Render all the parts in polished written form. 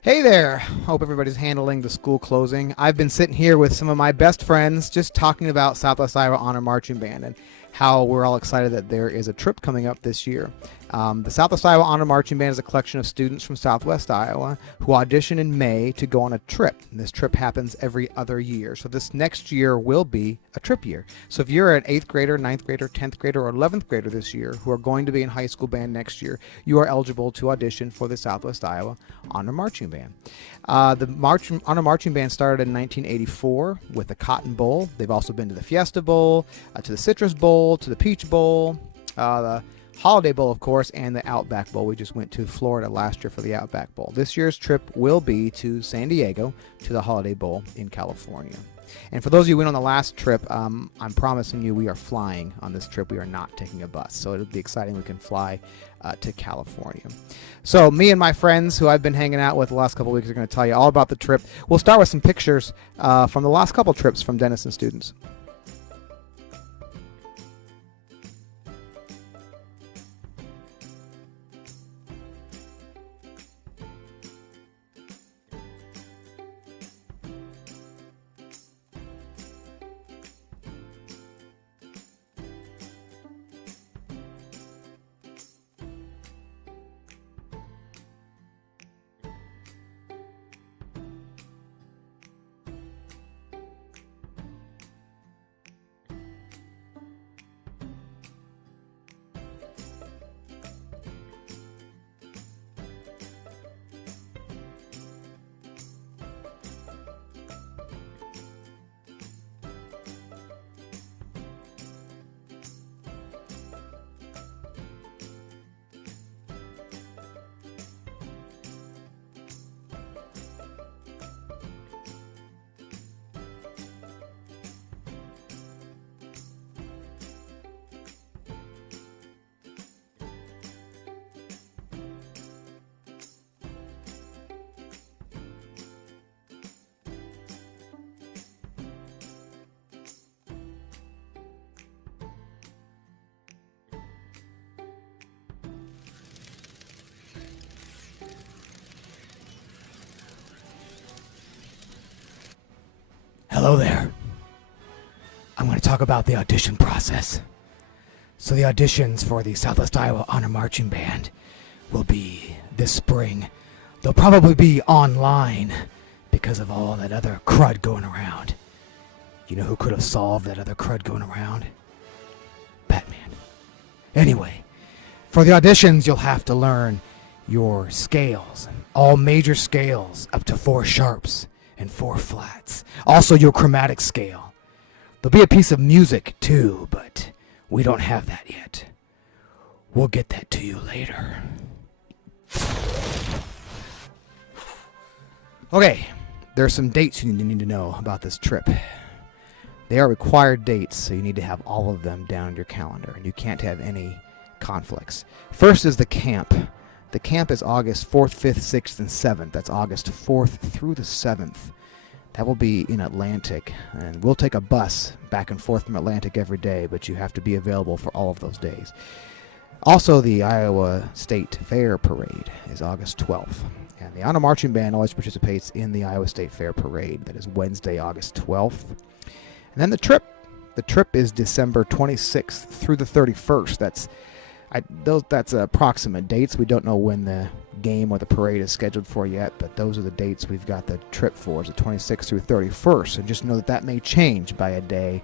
Hey there! Hope everybody's handling the school closing. I've been sitting here with some of my best friends just talking about Southwest Iowa Honor Marching Band and how we're all excited that there is a trip coming up this year. The Southwest Iowa Honor Marching Band is a collection of students from Southwest Iowa who audition in May to go on a trip. And this trip happens every other year. So this next year will be a trip year. So if you're an 8th grader, 9th grader, 10th grader, or 11th grader this year who are going to be in high school band next year, you are eligible to audition for the Southwest Iowa Honor Marching Band. The Honor Marching Band started in 1984 with the Cotton Bowl. They've also been to the Fiesta Bowl, to the Citrus Bowl, to the Peach Bowl, the Holiday Bowl, of course, and the Outback Bowl. We just went to Florida last year for the Outback Bowl. This year's trip will be to San Diego to the Holiday Bowl in California. And for those of you who went on the last trip, I'm promising you we are flying on this trip. We are not taking a bus. So it'll be exciting. We can fly to California. So me and my friends who I've been hanging out with the last couple of weeks are going to tell you all about the trip. We'll start with some pictures from the last couple trips from Denison students. Hello there. I'm going to talk about the audition process. So the auditions for the Southwest Iowa Honor Marching Band will be this spring. They'll probably be online because of all that other crud going around. You know who could have solved that other crud going around? Batman. Anyway, for the auditions, you'll have to learn your scales, all major scales up to 4 sharps and 4 flats. Also your chromatic scale. There'll be a piece of music too, but we don't have that yet. We'll get that to you later. Okay, there are some dates you need to know about this trip. They are required dates, so you need to have all of them down in your calendar, and you can't have any conflicts. First is the camp. The camp is August 4th, 5th, 6th, and 7th. That's August 4th through the 7th. That will be in Atlantic, and we'll take a bus back and forth from Atlantic every day, but you have to be available for all of those days. Also, the Iowa State Fair Parade is August 12th, and the Honor Marching Band always participates in the Iowa State Fair Parade. That is Wednesday, August 12th. And then the trip is December 26th through the 31st. That's approximate dates. We don't know when the game or the parade is scheduled for yet, but those are the dates we've got the trip for, is the 26th through 31st. And just know that may change by a day.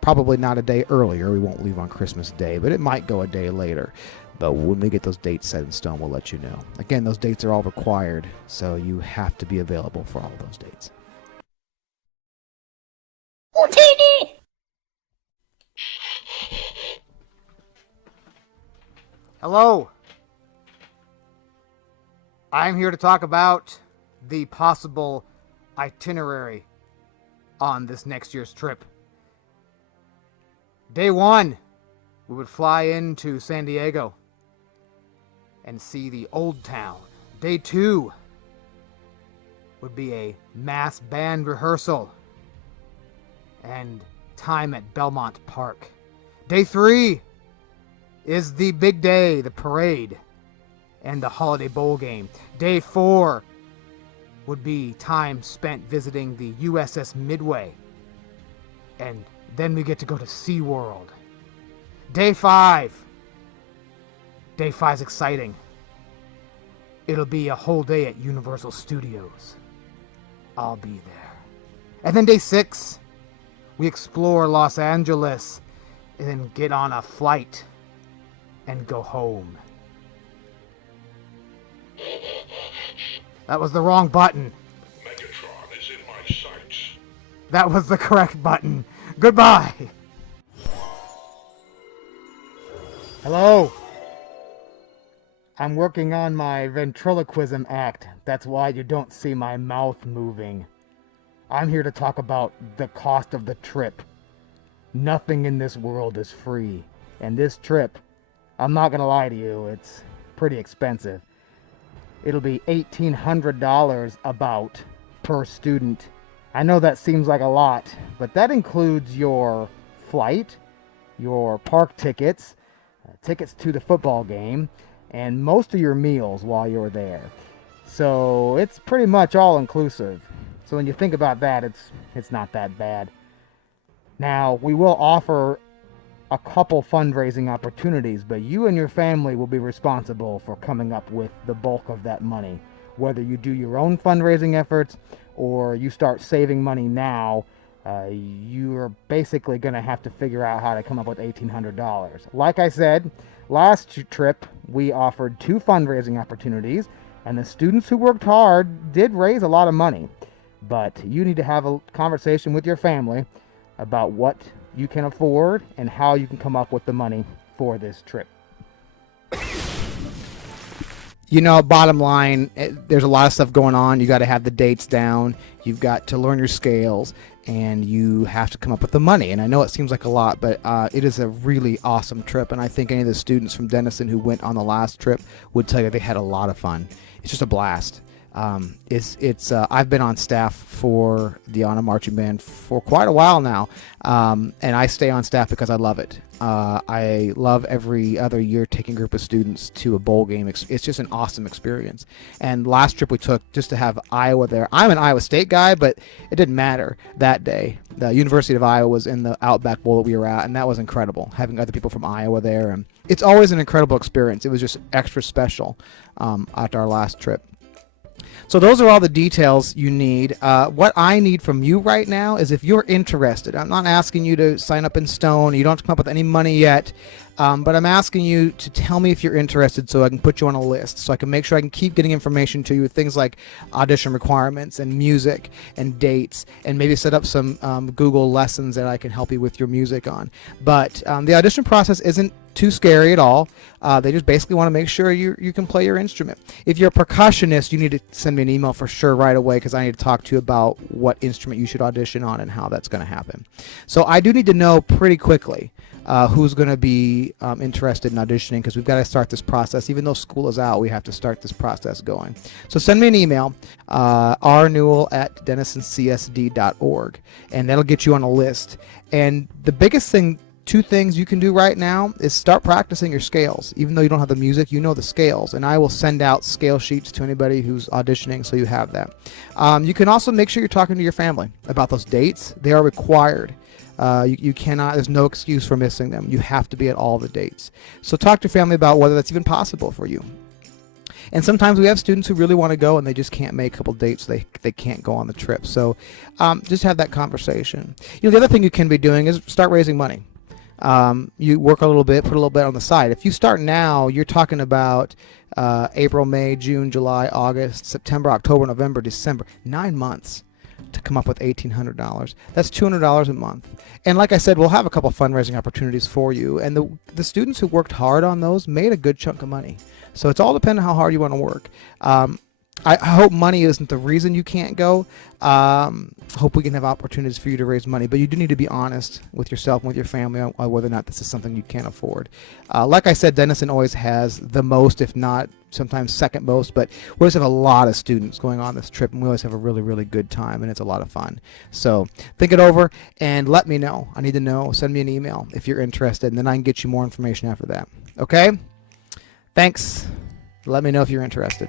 Probably not a day earlier. We won't leave on Christmas Day, but it might go a day later. But when we get those dates set in stone, we'll let you know. Again, those dates are all required, so you have to be available for all of those dates. Hello. I'm here to talk about the possible itinerary on this next year's trip. Day 1, we would fly into San Diego and see the Old Town. Day 2 would be a mass band rehearsal and time at Belmont Park. Day 3 is the big day, the parade, and the Holiday Bowl game. Day 4 would be time spent visiting the USS Midway. And then we get to go to SeaWorld. Day 5. Day 5's exciting. It'll be a whole day at Universal Studios. I'll be there. And then day 6, we explore Los Angeles and then get on a flight and go home. That was the wrong button. Megatron is in my sights. That was the correct button. Goodbye. Hello. I'm working on my ventriloquism act. That's why you don't see my mouth moving. I'm here to talk about the cost of the trip. Nothing in this world is free. And this trip, I'm not gonna lie to you, it's pretty expensive. It'll be $1,800 about per student. I know that seems like a lot, but that includes your flight, your park tickets, tickets to the football game, and most of your meals while you're there. So it's pretty much all inclusive. So when you think about that, it's not that bad. Now, we will offer a couple fundraising opportunities, but you and your family will be responsible for coming up with the bulk of that money. Whether you do your own fundraising efforts or you start saving money now, you're basically going to have to figure out how to come up with $1,800. Like I said, last trip we offered 2 fundraising opportunities, and the students who worked hard did raise a lot of money. But you need to have a conversation with your family about what you can afford and how you can come up with the money for this trip. You know, bottom line, there's a lot of stuff going on. You got to have the dates down. You've got to learn your scales, and you have to come up with the money. And I know it seems like a lot, but it is a really awesome trip. And I think any of the students from Denison who went on the last trip would tell you they had a lot of fun. It's just a blast. I've been on staff for the Honor Marching Band for quite a while now, and I stay on staff because I love it. I love every other year taking a group of students to a bowl game. It's just an awesome experience. And last trip we took just to have Iowa there. I'm an Iowa State guy, but it didn't matter that day. The University of Iowa was in the Outback Bowl that we were at, and that was incredible, having other people from Iowa there. And it's always an incredible experience. It was just extra special after our last trip. So those are all the details you need. What I need from you right now is if you're interested. I'm not asking you to sign up in stone. You don't have to come up with any money yet. But I'm asking you to tell me if you're interested so I can put you on a list, so I can make sure I can keep getting information to you, things like audition requirements and music and dates, and maybe set up some Google lessons that I can help you with your music on. But the audition process isn't too scary at all. They just basically want to make sure you can play your instrument. If you're a percussionist, you need to send me an email for sure right away, because I need to talk to you about what instrument you should audition on and how that's going to happen. So I do need to know pretty quickly who's going to be interested in auditioning, because we've got to start this process. Even though school is out, we have to start this process going. So send me an email, rnewell@denisoncsd.org, and that'll get you on a list. And the biggest thing, 2 things you can do right now is start practicing your scales. Even though you don't have the music, you know the scales, and I will send out scale sheets to anybody who's auditioning so you have that. You can also make sure you're talking to your family about those dates. They are required. You cannot, there's no excuse for missing them. You have to be at all the dates. So talk to your family about whether that's even possible for you. And sometimes we have students who really want to go and they just can't make a couple dates. They can't go on the trip. So just have that conversation. You know, the other thing you can be doing is start raising money. You work a little bit, put a little bit on the side. If you start now, you're talking about April, May, June, July, August, September, October, November, December, 9 months to come up with $1,800. That's $200 a month. And like I said, we'll have a couple fundraising opportunities for you. And the students who worked hard on those made a good chunk of money. So it's all dependent on how hard you want to work. I hope money isn't the reason you can't go. Hope we can have opportunities for you to raise money, but you do need to be honest with yourself and with your family on whether or not this is something you can't afford. Like I said, Denison always has the most, if not sometimes second most, but we always have a lot of students going on this trip, and we always have a really, really good time, and it's a lot of fun. So think it over and let me know. I need to know. Send me an email if you're interested, and then I can get you more information after that. Okay? Thanks. Let me know if you're interested.